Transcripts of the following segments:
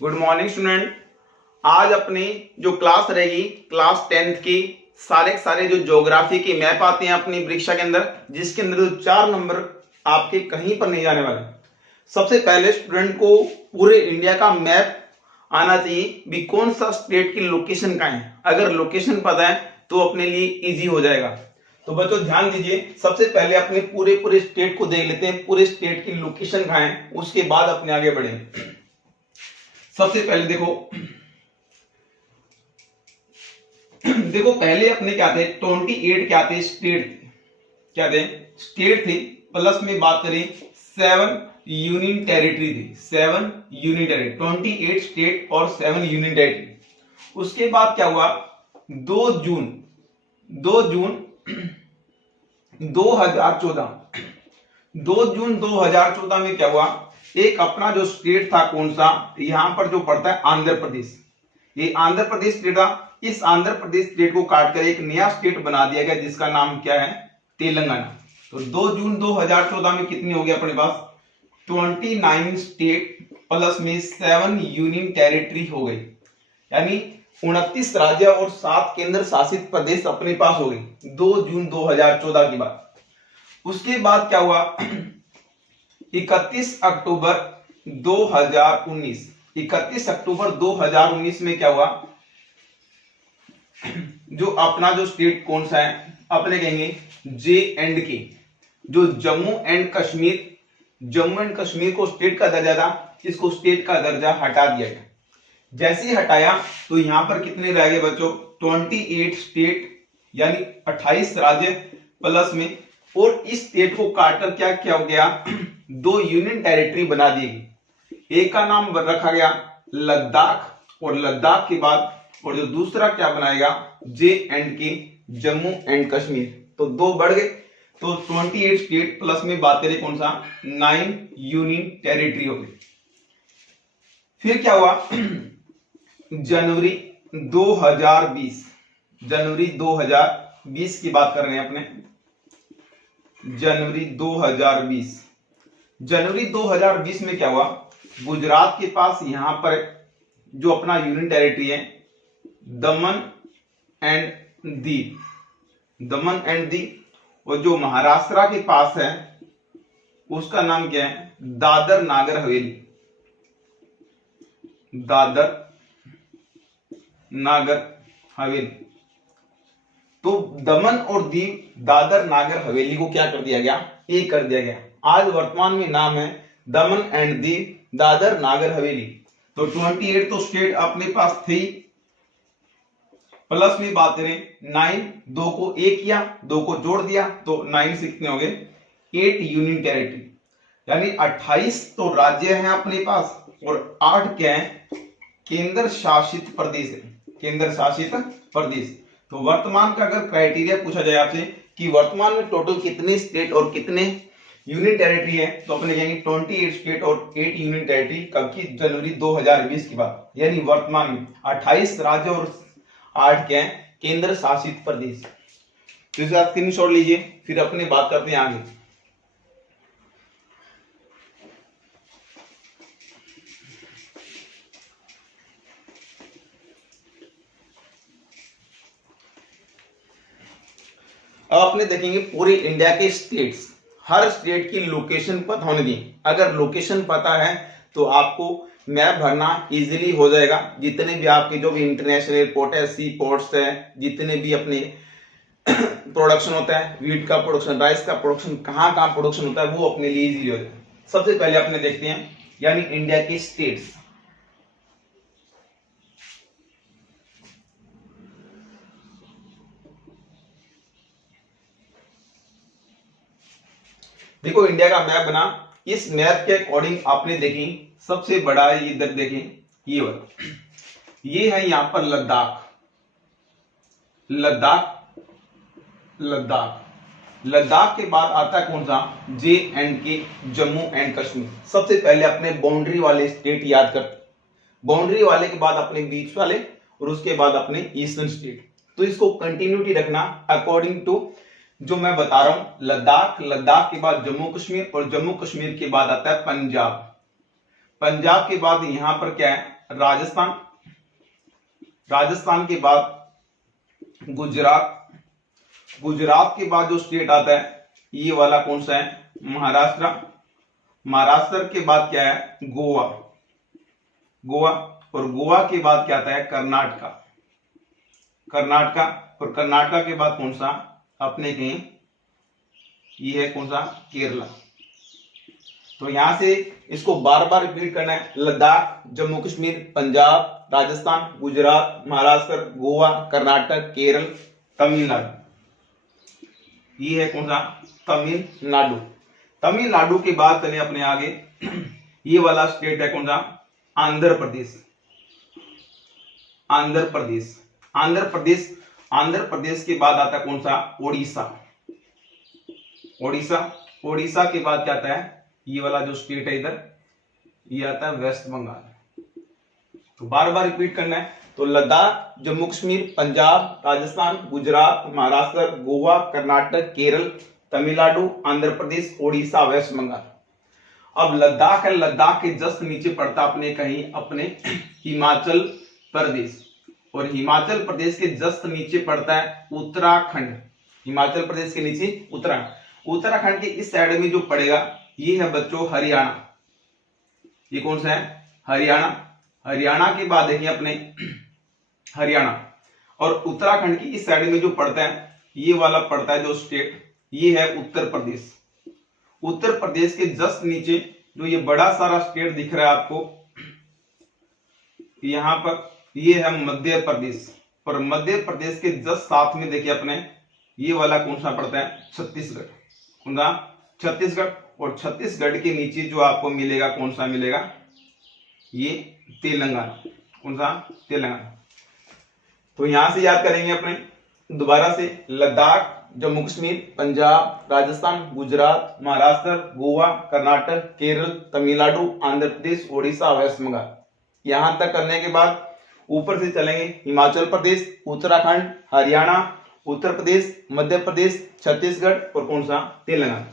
Good morning student. आज अपनी जो क्लास रहेगी क्लास 10th की सारे जो ज्योग्राफी की मैप आते हैं अपनी परीक्षा के अंदर, जिसके अंदर जो 4 नंबर आपके कहीं पर नहीं जाने वाले। सबसे पहले स्टूडेंट को पूरे इंडिया का मैप आना चाहिए भी कौन सा स्टेट की लोकेशन कहाँ है। अगर लोकेशन पता है तो अपने लिए इजी हो जाएगा। तो बच्चों ध्यान दीजिए, सबसे पहले अपने पूरे स्टेट को देख लेते हैं, पूरे स्टेट की लोकेशन कहाँ है, उसके बाद अपने आगे बढ़ेंगे। सबसे पहले देखो पहले अपने क्या थे 28 क्या थे स्टेट थे, प्लस में बात करें 7 यूनियन टेरिटरी थी। 7 यूनियन टेरिटरी, 28 स्टेट और 7 यूनियन टेरिटरी। उसके बाद क्या हुआ 2 जून 2014 में क्या हुआ, एक अपना जो स्टेट था कौन सा, यहां पर जो पड़ता है आंध्र प्रदेश, ये आंध्र प्रदेश स्टेट था। इस आंध्र प्रदेश स्टेट को काटकर एक नया स्टेट बना दिया गया जिसका नाम क्या है, तेलंगाना। तो 2 जून 2014 में कितनी हो गई अपने पास 29 स्टेट प्लस में 7 यूनियन टेरिटरी हो गई, यानी 29 राज्य और 7 केंद्र शासित प्रदेश अपने पास हो गई 2 जून 2014 की बात। उसके बाद क्या हुआ 31 अक्टूबर 2019 में क्या हुआ, जो अपना जो स्टेट कौन सा है अपने कहेंगे J&K, जो जम्मू एंड कश्मीर को स्टेट का दर्जा था, इसको स्टेट का दर्जा हटा दिया गया। जैसे ही हटाया तो यहां पर कितने रह गए बच्चों 28 स्टेट यानी 28 राज्य प्लस में, और इस स्टेट को काटकर क्या क्या हो गया 2 यूनियन टेरिटरी बना दी गई। एक का नाम रखा गया लद्दाख, और लद्दाख के बाद और जो दूसरा क्या बनाएगा J&K, जम्मू एंड कश्मीर। तो 2 बढ़ गए, तो 28 स्टेट प्लस में बात करें कौन सा 9 यूनियन टेरिटरी हो गई। फिर क्या हुआ जनवरी 2020 की बात कर रहे हैं अपने, जनवरी 2020 में क्या हुआ, गुजरात के पास यहां पर जो अपना यूनियन टेरिटरी है दमन एंड दीव, और जो महाराष्ट्र के पास है उसका नाम क्या है दादर नागर हवेली। तो दमन और दीव दादर नागर हवेली को क्या कर दिया गया, एक कर दिया गया। आज वर्तमान में नाम है दमन एंड दीव दादर नागर हवेली। तो 28 तो स्टेट अपने पास थी, प्लस में बात करें 9, 2 को 1 किया, 2 को जोड़ दिया तो 9 से कितने हो गए 8 यूनियन टेरिटरी, यानी 28 तो राज्य हैं अपने पास और 8 क्या है केंद्र शासित प्रदेश। तो वर्तमान का अगर क्राइटेरिया पूछा जाए आपसे कि वर्तमान में टोटल कितने स्टेट और कितने यूनियन टेरिटरी है, तो अपने कहेंगे 28 स्टेट और 8 यूनियन टेरिटरी। कब की, जनवरी 2020 की बात, यानी वर्तमान में 28 राज्य और 8 क्या है केंद्र शासित प्रदेश। तो इसका स्क्रीनशॉट लीजिए, फिर अपने बात करते हैं आगे। अब अपने देखेंगे पूरे इंडिया के स्टेट्स, हर स्टेट की लोकेशन पता होने दी। अगर लोकेशन पता है तो आपको मैप भरना इजीली हो जाएगा। जितने भी आपके जो भी इंटरनेशनल एयरपोर्ट है, सी पोर्ट्स है, जितने भी अपने प्रोडक्शन होता है, वीट का प्रोडक्शन, राइस का प्रोडक्शन, कहाँ कहाँ प्रोडक्शन होता है, वो अपने लिए इजीली हो जाएगा। सबसे पहले अपने देखते हैं यानी इंडिया के स्टेट्स। देखो इंडिया का मैप बना, इस मैप के अकॉर्डिंग आपने देखी सबसे बड़ा इधर देखें ये है यहां पर लद्दाख के बाद आता है कौन सा J&K, जम्मू एंड कश्मीर। सबसे पहले अपने बाउंड्री वाले स्टेट याद कर, बाउंड्री वाले के बाद अपने बीच वाले और उसके बाद अपने ईस्टर्न स्टेट। तो इसको कंटिन्यूटी रखना अकॉर्डिंग टू जो मैं बता रहा हूं। लद्दाख के बाद जम्मू कश्मीर और जम्मू कश्मीर के बाद आता है पंजाब के बाद यहां पर क्या है राजस्थान, राजस्थान के बाद गुजरात, गुजरात के बाद जो स्टेट आता है ये वाला कौन सा है, महाराष्ट्र, महाराष्ट्र के बाद क्या है, गोवा, गोवा, और गोवा के बाद क्या आता है, कर्नाटका, कर्नाटका, और कर्नाटका के बाद कौन सा अपने कहीं ये है कौन सा, केरला। तो यहां से इसको बार बार रिपीट करना है, लद्दाख, जम्मू कश्मीर, पंजाब, राजस्थान, गुजरात, महाराष्ट्र, गोवा, कर्नाटक, केरल, तमिलनाडु। ये है कौन सा, तमिलनाडु। तमिलनाडु के बाद चले अपने आगे, ये वाला स्टेट है कौन सा, आंध्र प्रदेश, आंध्र प्रदेश, आंध्र प्रदेश, आंध्र प्रदेश के बाद आता है कौन सा, ओडिशा, ओडिशा, ओडिशा के बाद क्या आता है, ये वाला जो स्टेट है इधर ये आता है वेस्ट बंगाल। तो बार बार रिपीट करना है, तो लद्दाख, जम्मू कश्मीर, पंजाब, राजस्थान, गुजरात, महाराष्ट्र, गोवा, कर्नाटक, केरल, तमिलनाडु, आंध्र प्रदेश, ओडिशा, वेस्ट बंगाल। अब लद्दाख है, लद्दाख के जस्ट नीचे पड़ता अपने कहीं अपने हिमाचल प्रदेश, और हिमाचल प्रदेश के जस्ट नीचे पड़ता है उत्तराखंड, हिमाचल प्रदेश के नीचे उत्तराखंड, उत्तराखंड के इस साइड में जो पड़ेगा ये है बच्चों हरियाणा, ये कौन सा है, हरियाणा, हरियाणा के बाद देखिए अपने हरियाणा, और उत्तराखंड की इस साइड में जो पड़ता है ये वाला पड़ता है जो स्टेट ये है उत्तर प्रदेश, उत्तर प्रदेश के जस्ट नीचे जो ये बड़ा सारा स्टेट दिख रहा है आपको यहां पर ये है मध्य प्रदेश, और मध्य प्रदेश के जस्ट साथ में देखिए अपने ये वाला कौन सा पड़ता है, छत्तीसगढ़, कौन सा, छत्तीसगढ़, और छत्तीसगढ़ के नीचे जो आपको मिलेगा कौन सा मिलेगा, ये तेलंगाना, कौन सा, तेलंगाना। तो यहां से याद करेंगे अपने दोबारा से, लद्दाख, जम्मू कश्मीर, पंजाब, राजस्थान, गुजरात, महाराष्ट्र, गोवा, कर्नाटक, केरल, तमिलनाडु, आंध्र प्रदेश, ओडिशा, वेस्ट बंगाल। यहां तक करने के बाद ऊपर से चलेंगे, हिमाचल प्रदेश, उत्तराखंड, हरियाणा, उत्तर प्रदेश, मध्य प्रदेश, छत्तीसगढ़, और कौन सा, तेलंगाना।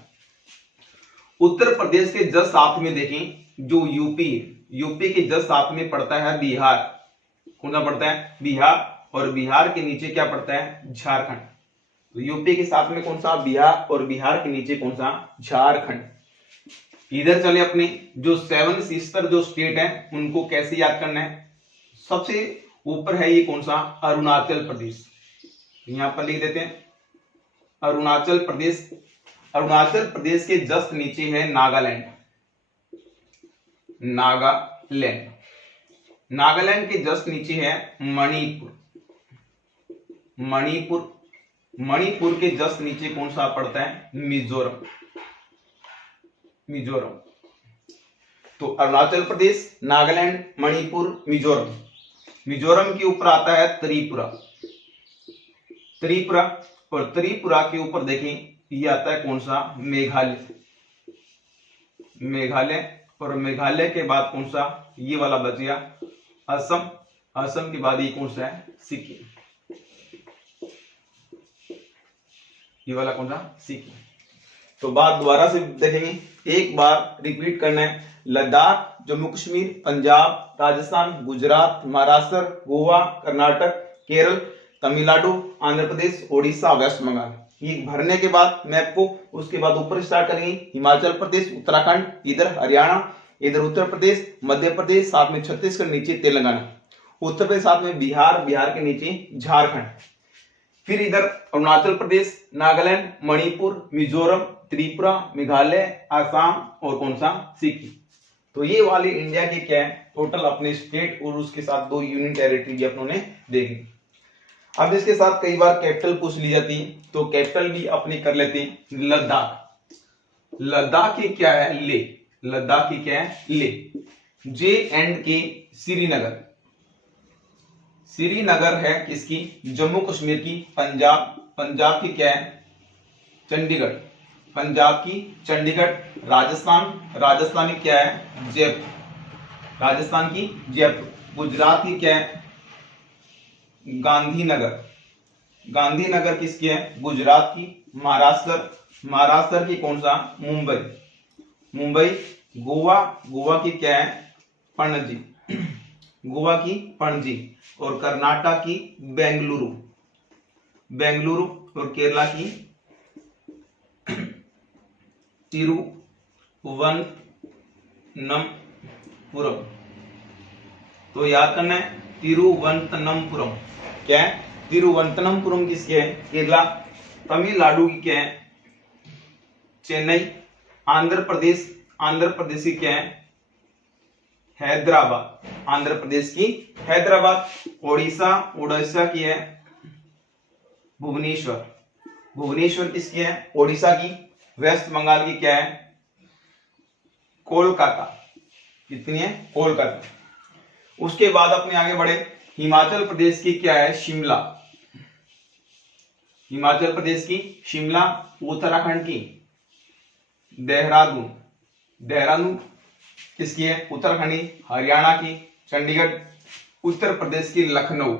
उत्तर प्रदेश के जस्ट साथ में देखें जो यूपी, यूपी के जस्ट साथ में पड़ता है बिहार, कौन सा पड़ता है, बिहार, और बिहार के नीचे क्या पड़ता है, झारखंड। तो यूपी के साथ में कौन सा, बिहार, और बिहार के नीचे कौन सा, झारखंड। इधर चले अपने जो 7 सिस्टर जो स्टेट है उनको कैसे याद करना है, सबसे ऊपर है ये कौन सा, अरुणाचल प्रदेश, यहां पर लिख देते हैं अरुणाचल प्रदेश। अरुणाचल प्रदेश के जस्ट नीचे है नागालैंड, नागालैंड, नागालैंड के जस्ट नीचे है मणिपुर, मणिपुर, मणिपुर के जस्ट नीचे कौन सा पड़ता है, मिजोरम, मिजोरम। तो अरुणाचल प्रदेश, नागालैंड, मणिपुर, मिजोरम। मिजोरम के ऊपर आता है त्रिपुरा, त्रिपुरा, और त्रिपुरा के ऊपर देखें ये आता है कौन सा, मेघालय, मेघालय, और मेघालय के बाद कौन सा, ये वाला बच गया असम, असम के बाद ये कौन सा है, सिक्किम, ये वाला कौन सा, सिक्किम। तो बात दोबारा से देखेंगे, एक बार रिपीट करना है, लद्दाख, जम्मू कश्मीर, पंजाब, राजस्थान, गुजरात, महाराष्ट्र, गोवा, कर्नाटक, केरल, तमिलनाडु, आंध्र प्रदेश, ओडिशा, वेस्ट बंगाल। ये भरने के बाद मैप को उसके बाद ऊपर स्टार्ट करेंगे, हिमाचल प्रदेश, उत्तराखंड, इधर हरियाणा, इधर उत्तर प्रदेश, मध्य प्रदेश, साथ में छत्तीसगढ़, नीचे तेलंगाना, उत्तर प्रदेश साथ में बिहार, बिहार के नीचे झारखंड, फिर इधर अरुणाचल प्रदेश, नागालैंड, मणिपुर, मिजोरम, त्रिपुरा, मेघालय, आसाम, और कौन सा, सिक्किम। तो ये वाली इंडिया के क्या है टोटल अपने स्टेट, और उसके साथ 2 यूनियन टेरिटरी भी अपनों ने देखी। अब इसके साथ कई बार कैपिटल पूछ ली जाती है, तो कैपिटल भी अपनी कर लेते हैं, लद्दाख, लद्दाख की क्या है, ले, लद्दाख की क्या है, ले। J&K श्रीनगर, श्रीनगर है किसकी, जम्मू कश्मीर की। पंजाब, पंजाब की क्या है, चंडीगढ़, पंजाब की चंडीगढ़। राजस्थान, राजस्थान की क्या है, जयपुर, राजस्थान की जयपुर। गुजरात की क्या है, गांधीनगर, गांधीनगर किसकी है, गुजरात की। महाराष्ट्र, महाराष्ट्र की कौन सा, मुंबई, मुंबई। गोवा, गोवा की क्या है, पणजी, गोवा की पणजी और कर्नाटक की बेंगलुरु, बेंगलुरु और केरला की तिरुवनंतपुरम। तो याद करना है तिरुवनंतपुरम क्या है, तिरुवनंतपुरम किसकी है, केरला। तमिलनाडु की क्या है, चेन्नई। आंध्र प्रदेश, आंध्र प्रदेश की क्या है, हैदराबाद, आंध्र प्रदेश की हैदराबाद। ओडिशा, ओडिशा की है भुवनेश्वर, भुवनेश्वर किसकी है, ओडिशा की। वेस्ट बंगाल की क्या है, कोलकाता, कितनी है, कोलकाता। उसके बाद अपने आगे बढ़े, हिमाचल प्रदेश की क्या है, शिमला, हिमाचल प्रदेश की शिमला। उत्तराखंड की देहरादून, देहरादून किसकी है, उत्तराखंडी। हरियाणा की चंडीगढ़। उत्तर प्रदेश की लखनऊ,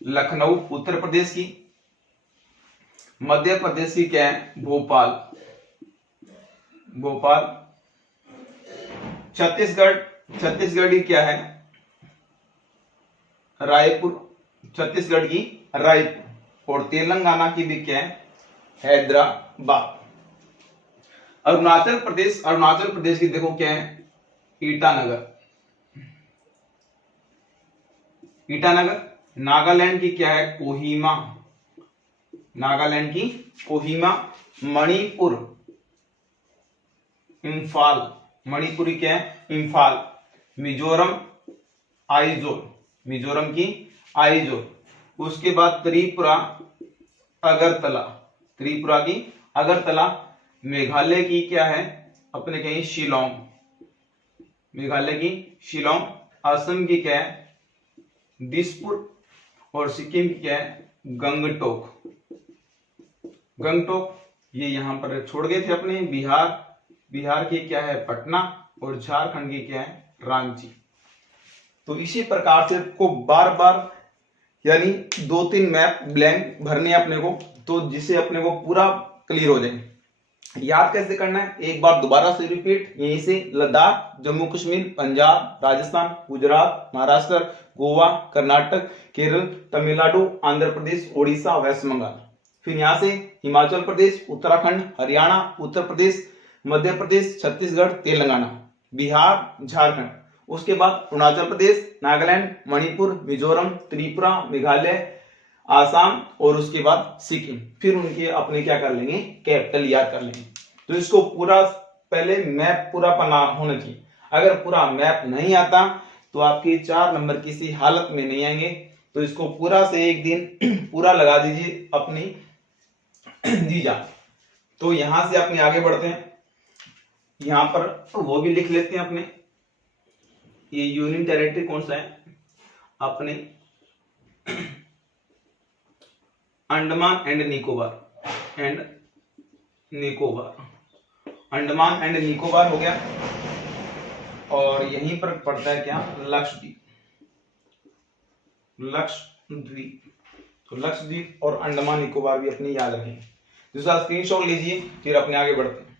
लखनऊ उत्तर प्रदेश की। मध्य प्रदेश की क्या है, भोपाल, भोपाल। छत्तीसगढ़, छत्तीसगढ़ की क्या है, रायपुर, छत्तीसगढ़ की रायपुर। और तेलंगाना की भी क्या है, हैदराबाद। अरुणाचल प्रदेश, अरुणाचल प्रदेश की देखो क्या है, ईटानगर, ईटानगर। नागालैंड की क्या है, कोहिमा, नागालैंड की कोहिमा। मणिपुर, इंफाल, मणिपुर की क्या है, इंफाल। मिजोरम, आइजोल, मिजोरम की आइजोल। उसके बाद त्रिपुरा, अगरतला, त्रिपुरा की अगरतला। मेघालय की क्या है, अपने कहीं शिलोंग, मेघालय की शिलोंग। असम की क्या है, दिसपुर। और सिक्किम की क्या है, गंगटोक, गंगटोक। ये यहां पर छोड़ गए थे अपने बिहार, बिहार की क्या है, पटना। और झारखंड की क्या है, रांची। तो इसी प्रकार से को बार बार यानी 2-3 मैप ब्लैंक भरने अपने को, तो जिसे अपने को पूरा क्लियर हो जाए। याद कैसे करना है, एक बार दोबारा से रिपीट, यहीं से लद्दाख, जम्मू कश्मीर, पंजाब, राजस्थान, गुजरात, महाराष्ट्र, गोवा, कर्नाटक, केरल, तमिलनाडु, आंध्र प्रदेश, ओडिशा, वेस्ट बंगाल। फिर यहां से हिमाचल प्रदेश, उत्तराखंड, हरियाणा, उत्तर प्रदेश, मध्य प्रदेश, छत्तीसगढ़, तेलंगाना, बिहार, झारखंड। उसके बाद अरुणाचल प्रदेश, नागालैंड, मणिपुर, मिजोरम, त्रिपुरा, मेघालय, आसाम और उसके बाद सिक्किम। फिर उनके अपने क्या कर लेंगे, कैपिटल याद कर लेंगे। तो इसको पूरा पहले मैप पूरा बना होना चाहिए। अगर पूरा मैप नहीं आता तो आपके 4 नंबर किसी हालत में नहीं आएंगे। तो इसको पूरा से एक दिन पूरा लगा दीजिए अपनी जीजा। तो यहां से अपने आगे बढ़ते हैं, यहां पर वो भी लिख लेते हैं अपने, ये यूनियन टेरिटरी कौन सा है, अपने Andaman and Nicobar, and Nicobar, Andaman and Nicobar हो गया। और यहीं पर पड़ता है क्या, लक्षद्वीप, लक्षद्वीप। तो लक्षद्वीप और अंडमान निकोबार भी अपनी याद रखें। दूसरा स्क्रीनशॉट लीजिए, फिर अपने आगे बढ़ते हैं।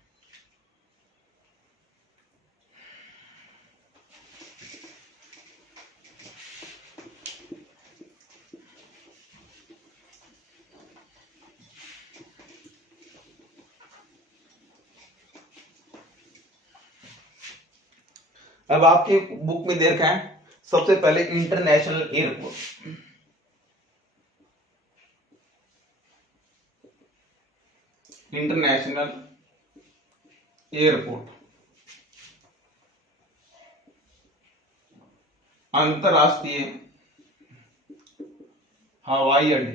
अब आपके बुक में दे रखा है सबसे पहले इंटरनेशनल एयरपोर्ट, इंटरनेशनल एयरपोर्ट, अंतरराष्ट्रीय हवाई अड्डे,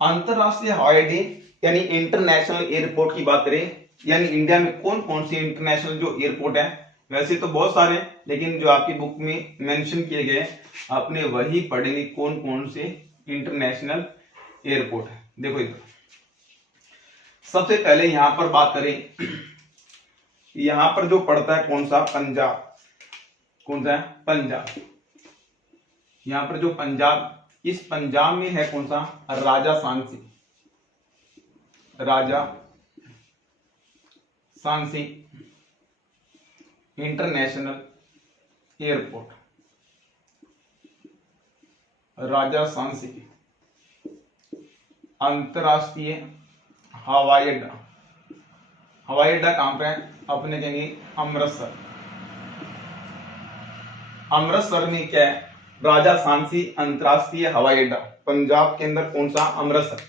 अंतरराष्ट्रीय हवाई अड्डे यानी इंटरनेशनल एयरपोर्ट की बात करें, यानी इंडिया में कौन कौन सी इंटरनेशनल जो एयरपोर्ट है, वैसे तो बहुत सारे, लेकिन जो आपकी बुक में मेंशन किए गए आपने वही पढ़ेंगे कौन कौन से इंटरनेशनल एयरपोर्ट है। देखो इधर सबसे पहले यहां पर बात करें, यहां पर जो पड़ता है कौन सा, पंजाब, कौन सा है, पंजाब। यहां पर जो पंजाब, इस पंजाब में है कौन सा, राजा सांसी, राजा सांसी इंटरनेशनल एयरपोर्ट, राजा सांसी अंतरराष्ट्रीय हवाई अड्डा। हवाई अड्डा कहां पे है? अपने कहेंगे अमृतसर। अमृतसर में क्या है? राजा सांसी अंतरराष्ट्रीय हवाई अड्डा। पंजाब के अंदर कौन सा? अमृतसर।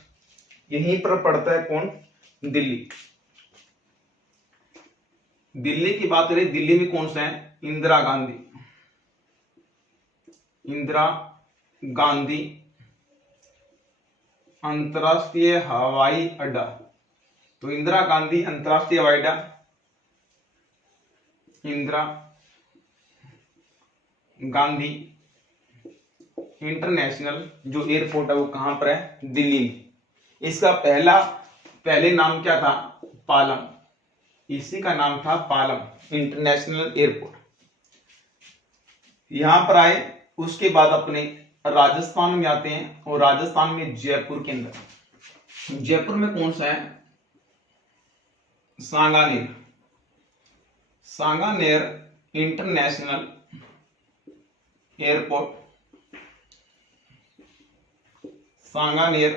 यहीं पर पड़ता है कौन? दिल्ली। दिल्ली की बात करें, दिल्ली में कौन सा है? इंदिरा गांधी, इंदिरा गांधी अंतरराष्ट्रीय हवाई अड्डा। तो इंदिरा गांधी अंतरराष्ट्रीय हवाई अड्डा, इंदिरा गांधी इंटरनेशनल जो एयरपोर्ट है वो कहां पर है? दिल्ली में। इसका पहले नाम क्या था? पालम। इसी का नाम था पालम इंटरनेशनल एयरपोर्ट। यहां पर आए, उसके बाद अपने राजस्थान में आते हैं, और राजस्थान में जयपुर के अंदर, जयपुर में कौन सा है? सांगानेर, सांगानेर इंटरनेशनल एयरपोर्ट, सांगानेर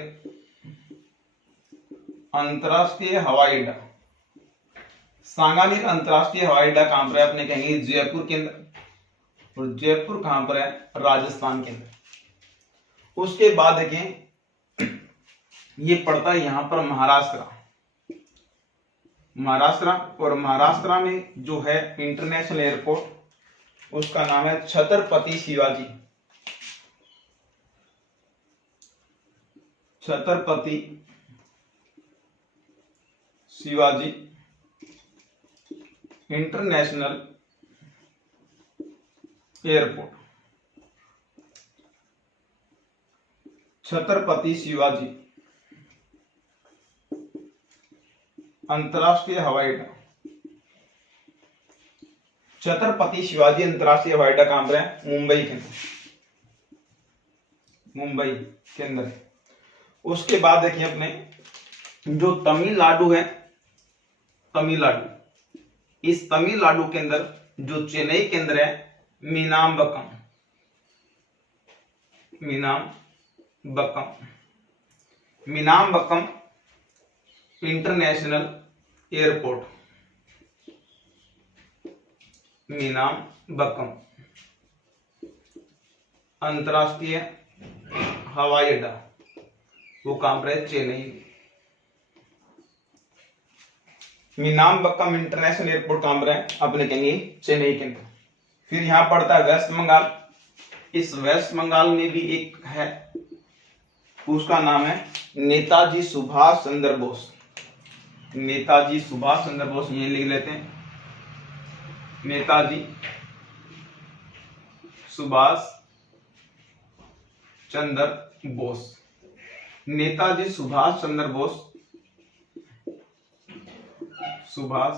अंतरराष्ट्रीय हवाई अड्डा। सांगानेर अंतरराष्ट्रीय हवाई अड्डा कहां पर है? अपने कहेंगे जयपुर के अंदर, और जयपुर कहां पर है? राजस्थान के अंदर। उसके बाद देखें, ये पड़ता है यहां पर महाराष्ट्र, महाराष्ट्र, और महाराष्ट्र में जो है इंटरनेशनल एयरपोर्ट उसका नाम है छत्रपति शिवाजी, छत्रपति शिवाजी इंटरनेशनल एयरपोर्ट, छत्रपति शिवाजी अंतरराष्ट्रीय हवाई अड्डा। छत्रपति शिवाजी अंतरराष्ट्रीय हवाई अड्डा कहां पर है? मुंबई के अंदर, मुंबई के अंदर है। उसके बाद देखिए अपने जो तमिलनाडु है, तमिलनाडु, इस तमिलनाडु के अंदर जो चेन्नई के अंदर है मीनाम्बक्कम, मीनाम्बक्कम, मीनाम्बक्कम इंटरनेशनल एयरपोर्ट, मीनाम्बक्कम अंतरराष्ट्रीय हवाई अड्डा, वो कहां पर है? चेन्नई। मीनाम्बक्कम इंटरनेशनल एयरपोर्ट कहां पर है? अपने कहेंगे चेन्नई के अंदर। फिर यहां पड़ता है वेस्ट बंगाल। इस वेस्ट बंगाल में भी एक है, उसका नाम है नेताजी सुभाष चंद्र बोस, नेताजी सुभाष चंद्र बोस, ये लिख लेते हैं, नेताजी सुभाष चंद्र बोस, नेताजी सुभाष चंद्र बोस, सुभाष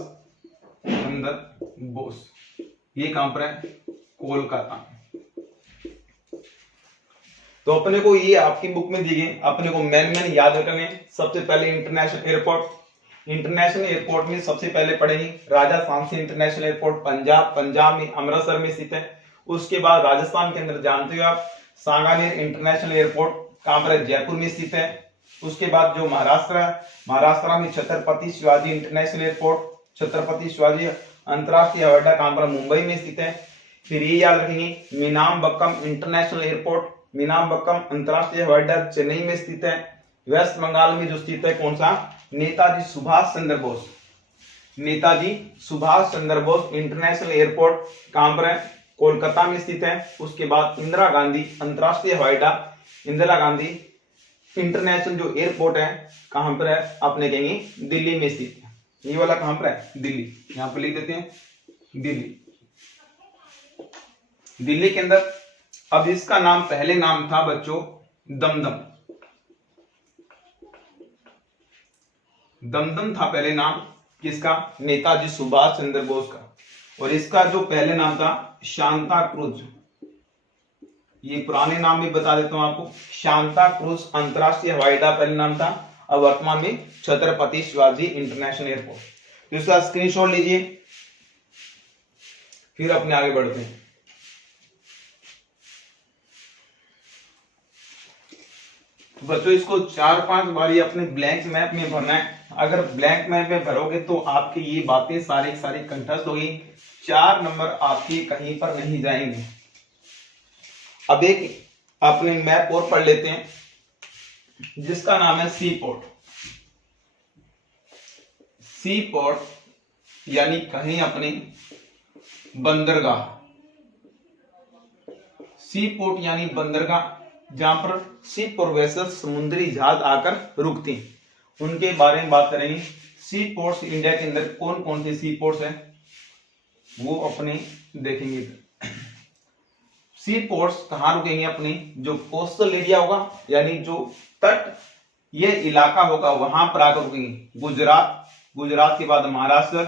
चंद्र बोस, ये कहां पर है? कोलकाता। तो अपने को ये आपकी बुक में दी गई, अपने को मेन याद रखने। सबसे पहले इंटरनेशनल एयरपोर्ट, इंटरनेशनल एयरपोर्ट में सबसे पहले पड़ेगी राजा सांसी इंटरनेशनल एयरपोर्ट, पंजाब, पंजाब में अमृतसर में स्थित है। उसके बाद राजस्थान के अंदर जानते हो आप सांगानेर इंटरनेशनल एयरपोर्ट कहां पर है? जयपुर में स्थित है। उसके बाद जो महाराष्ट्र है, महाराष्ट्र में छत्रपति शिवाजी इंटरनेशनल एयरपोर्ट, छत्रपति शिवाजी अंतरराष्ट्रीय हवाई अड्डा कहां पर? मुंबई में स्थित है। फिर ये याद रखेंगे मीनाम्बक्कम इंटरनेशनल एयरपोर्ट, मीनाम्बक्कम अंतरराष्ट्रीय हवाई अड्डा चेन्नई में स्थित है। वेस्ट बंगाल में जो स्थित है कौन सा? नेताजी सुभाष चंद्र बोस, नेताजी सुभाष चंद्र बोस इंटरनेशनल एयरपोर्ट कहां पर है? कोलकाता में स्थित है। उसके बाद इंदिरा गांधी अंतरराष्ट्रीय हवाई अड्डा, इंदिरा गांधी इंटरनेशनल जो एयरपोर्ट है कहां पर है? अपने कहेंगे दिल्ली में स्थित है। ये वाला कहां पर है? दिल्ली, यहां पर लिख देते हैं दिल्ली, दिल्ली के अंदर। अब इसका नाम पहले नाम था बच्चों दमदम, दमदम था पहले नाम किसका? नेताजी सुभाष चंद्र बोस का। और इसका जो पहले नाम था शांता क्रूज, ये पुराने नाम भी बता देता हूं आपको, शांता क्रूज अंतरराष्ट्रीय हवाई अड्डा पहले नाम था, अब वर्तमान में छत्रपति शिवाजी इंटरनेशनल एयरपोर्ट। तो इसका स्क्रीनशॉट लीजिए, फिर अपने आगे बढ़ते हैं। बच्चों इसको 4-5 बार ये अपने ब्लैंक मैप में भरना है। अगर ब्लैंक मैप में भरोगे तो आपकी ये बातें सारी सारी कंठस्थ होगी, 4 नंबर आपके कहीं पर नहीं जाएंगे। अब एक अपने मैप और पढ़ लेते हैं जिसका नाम है सी पोर्ट। सी पोर्ट यानी कहीं अपनी बंदरगाह। सी पोर्ट यानी बंदरगाह, जहां पर शिप और वेसल समुद्री जहाज आकर रुकती हैं, उनके बारे में बात करेंगे। सी पोर्ट्स इंडिया के अंदर कौन कौन से सी पोर्ट्स हैं वो अपने देखेंगे। सी पोर्ट्स कहाँ रुकेंगे अपनी, जो कोस्टल एरिया होगा यानी जो तट ये इलाका होगा वहां पर आकर रुकेंगे। गुजरात, गुजरात के बाद महाराष्ट्र,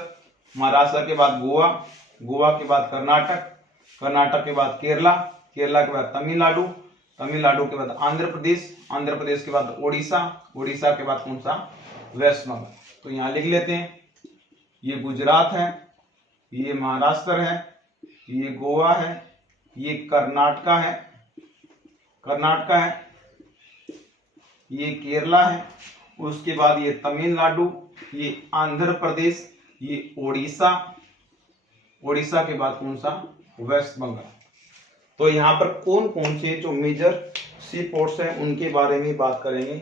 महाराष्ट्र के बाद गोवा, गोवा के बाद कर्नाटक, कर्नाटक के बाद केरला, केरला के बाद तमिलनाडु, तमिलनाडु के बाद आंध्र प्रदेश, आंध्र प्रदेश के बाद ओडिशा, ओडिशा के बाद कौन सा, वेस्ट बंगाल। तो यहां लिख लेते हैं, ये गुजरात है, ये महाराष्ट्र है, ये गोवा है, ये कर्नाटका है, कर्नाटका है, ये केरला है, उसके बाद ये तमिलनाडु, ये आंध्र प्रदेश, ये ओडिशा, ओडिशा के बाद कौन सा, वेस्ट बंगाल। तो यहाँ पर कौन कौन से जो मेजर सी पोर्ट्स हैं उनके बारे में बात करेंगे।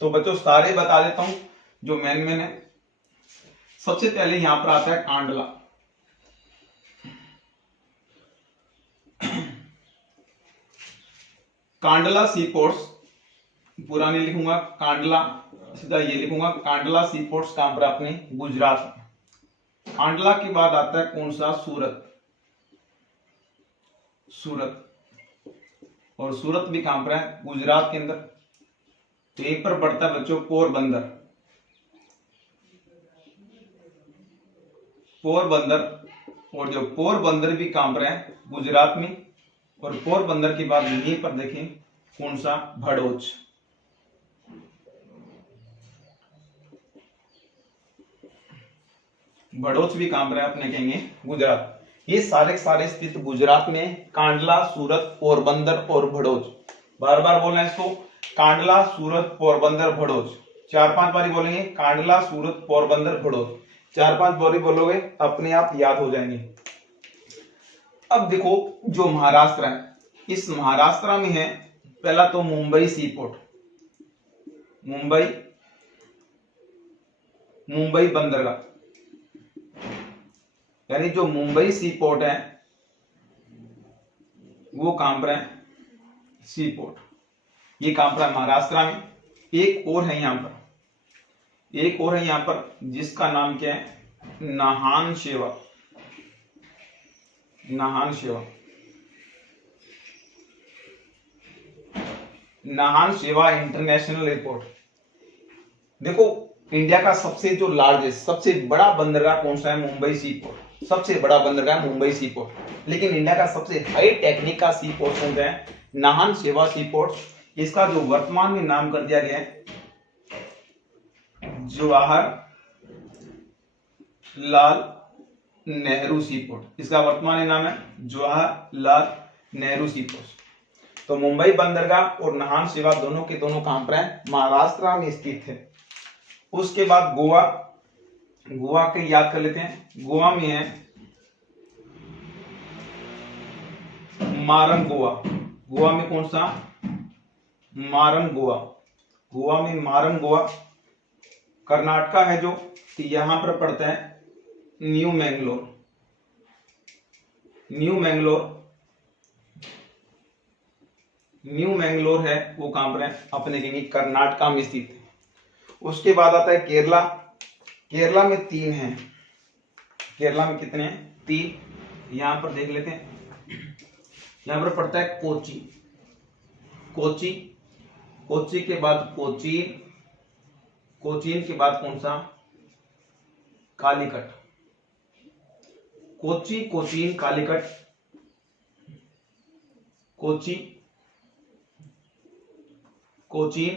तो बच्चों सारे बता देता हूं जो मेन मेन है। सबसे पहले यहां पर आता है कांडला। कांडला सी पोर्ट्स, पूरा नहीं लिखूंगा, कांडला सीधा ये लिखूंगा, कांडला सी पोर्ट्स कहां पर अपने गुजरात में। कांडला के बाद आता है कौन सा, सूरत, सूरत, और सूरत भी कहां पर है, गुजरात के अंदर। तो एक पर पड़ता है बच्चों पोरबंदर, पोरबंदर, और जो पोरबंदर भी कहां पर है, गुजरात में। और पोरबंदर के बाद यहीं पर देखें कौन सा, भड़ोच, भड़ोच भी कहां पर है अपने कहेंगे गुजरात। ये सारे सारे स्थित गुजरात में, कांडला, सूरत, पोरबंदर और भड़ोच। बार बार बोलना है इसको, कांडला, सूरत, पोरबंदर, भड़ोच। 4-5 बारी बोलेंगे, कांडला, सूरत, पोरबंदर, भड़ोच। 4-5 बारी बोलोगे अपने आप याद हो जाएंगे। अब देखो जो महाराष्ट्र है, इस महाराष्ट्र में है पहला तो मुंबई सी पोर्ट, मुंबई, मुंबई बंदरगाह, यानी जो मुंबई सी पोर्ट है वो कहां पर है, सी पोर्ट। ये कहां पर है, महाराष्ट्र में। एक और है यहां पर, एक और है यहां पर जिसका नाम क्या है, नाहन शेवा, नाहन शेवा, नाहन शेवा इंटरनेशनल एयरपोर्ट। देखो इंडिया का सबसे जो लार्जेस्ट, सबसे बड़ा बंदरगाह कौन सा है, मुंबई सी पोर्ट। सबसे बड़ा बंदरगाह मुंबई सी पोर्ट। लेकिन इंडिया का सबसे हाई टेक्निक का सी पोर्ट कौन सा है, नाहन शेवा सी पोर्ट। इसका जो वर्तमान में नाम कर दिया गया है जवाहरलाल नेहरू सी पोर्ट। इसका वर्तमान में नाम है जवाहरलाल नेहरू सी पोर्ट। तो मुंबई बंदरगाह और नाहन शेवा दोनों के दोनों कहां पर है, महाराष्ट्र में स्थित है। उसके बाद गोवा, गोवा के याद कर लेते हैं। गोवा में है मारन गोवा, गोवा में कौन सा, मारन गोवा, गोवा में मारन गोवा। कर्नाटका है जो, तो यहां पर पड़ता है new Mangalore, new Mangalore, new Mangalore है वो कहां पर है, अपने कहेंगे कर्नाटका में स्थित है। उसके बाद आता है केरला, केरला में 3 हैं। केरला में कितने हैं, 3। यहां पर देख लेते हैं, यहां पर पड़ता है कोची, कोची, कोची के बाद कोचीन, कोचीन के बाद कौन सा, कालीकट, कोची, कोचीन, कालीकट, कोची, कोचीन,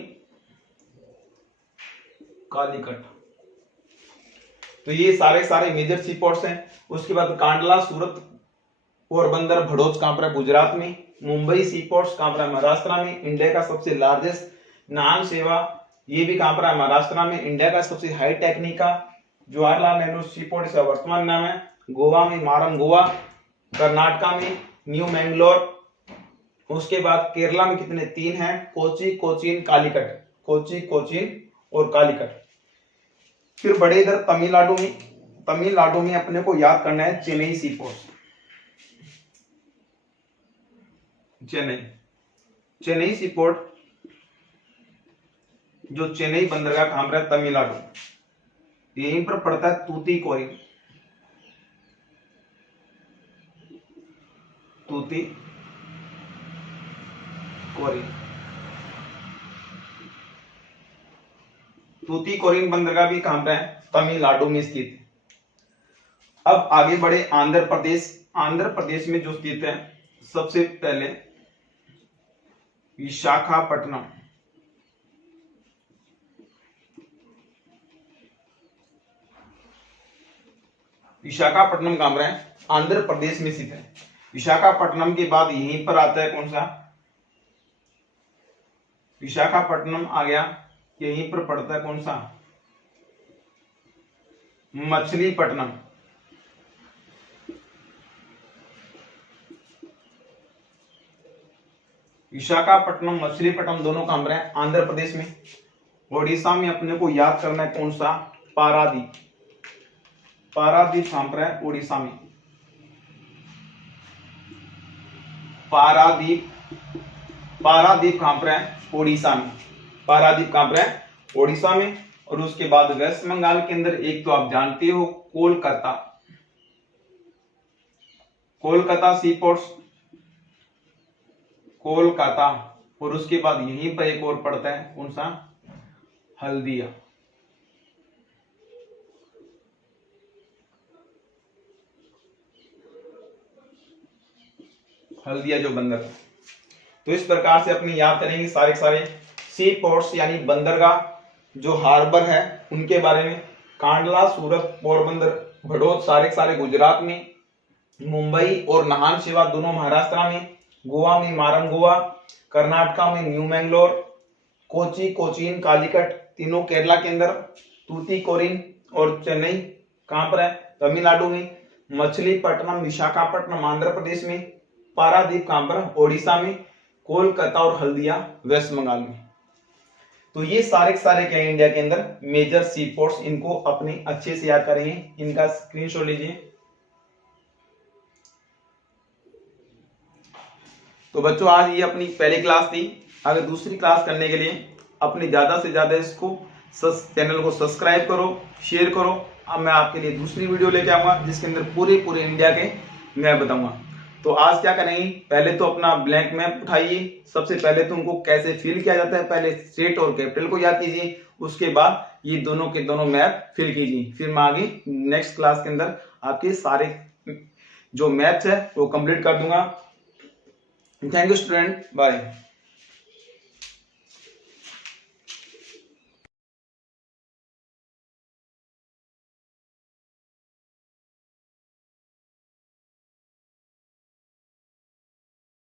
कालीकट। तो ये सारे सारे मेजर सी पोर्ट्स हैं। उसके बाद कांडला, सूरत, पोरबंदर, भड़ोच कहां पर है, गुजरात में। मुंबई सी पोर्ट्स कहां पर है, महाराष्ट्र में। इंडिया का सबसे लार्जेस्ट नाहन सेवा ये भी कहां पर है, महाराष्ट्र में। इंडिया का सबसे हाई टेक्निक का जवाहरलाल नेहरू सीपोर्ट इसका वर्तमान नाम है। गोवा में मारम गोवा, कर्नाटका में न्यू मैंगलोर। उसके बाद केरला में कितने, 3 हैं, कोची, कोचीन, कालीकट। कोची, कोचीन और कालीकट। फिर बड़े इधर तमिलनाडु में अपने को याद करना है चेन्नई सीपोर्ट। चेन्नई सीपोर्ट जो चेन्नई बंदरगाह कहां पर है, तमिलनाडु। यहीं पर पड़ता है तूतीकोरिन। तूतीकोरिन बंदरगाह भी कहां पर है, तमिलनाडु में स्थित। अब आगे बढ़े आंध्र प्रदेश में जो स्थित है सबसे पहले विशाखापट्टनम। विशाखापट्टनम कहां पर है, आंध्र प्रदेश में स्थित है। विशाखापट्टनम के बाद यहीं पर आता है कौन सा, विशाखापट्टनम आ गया, यहीं पर पड़ता है कौन सा, मछलीपट्टनम। विशाखापट्टनम, मछलीपट्टनम दोनों कहां पर है, आंध्र प्रदेश में। ओडिशा में अपने को याद करना है कौन सा, पारादीप। पारादीप कहां पर है, ओडिशा में। पारादीप कहां पर है, ओडिशा में। पारादीप कहां पर है, ओडिशा में। और उसके बाद वेस्ट बंगाल के अंदर एक तो आप जानते हो कोलकाता सीपोर्ट्स, कोलकाता। और उसके बाद यहीं पर एक और पड़ता है कौन सा, हल्दिया। हल्दिया जो बंदर है। तो इस प्रकार से अपने याद करेंगे सारे सी पोर्ट्स यानी बंदरगाह जो हार्बर है उनके बारे में। कांडला, सूरत, पोरबंदर, भड़ोत सारे गुजरात में। मुंबई और नाहन सेवा दोनों महाराष्ट्र में। गोवा में मारम गोवा, कर्नाटका में न्यू मैंगलोर, कोची, कोचीन, कालीकट तीनों केरला के अंदर। तूतीकोरिन और चेन्नई कहां पर है, तमिलनाडु में। मछलीपट्टनम, विशाखापट्टनम आंध्र प्रदेश में। पारादीप कहां पर, ओडिशा में। कोलकाता और हल्दिया वेस्ट बंगाल में। तो ये सारे क्या है इंडिया के अंदर मेजर सी पोर्ट्स, इनको अपने अच्छे से याद करेंगे। इनका स्क्रीनशॉट लीजिए। तो बच्चों आज ये अपनी पहली क्लास थी। अगर दूसरी क्लास करने के लिए अपने ज्यादा से ज्यादा इसको चैनल को सब्सक्राइब करो, शेयर करो। अब मैं आपके लिए दूसरी वीडियो लेके आऊंगा जिसके अंदर पूरे इंडिया के मैं बताऊंगा। तो आज क्या करेंगे, पहले तो अपना ब्लैंक मैप उठाइए। सबसे पहले तो उनको कैसे फिल किया जाता है, पहले स्टेट और कैपिटल को याद कीजिए। उसके बाद ये दोनों के दोनों मैप फिल कीजिए। फिर मैं आगे नेक्स्ट क्लास के अंदर आपके सारे जो मैप्स है वो कंप्लीट कर दूंगा। Thank you student, bye.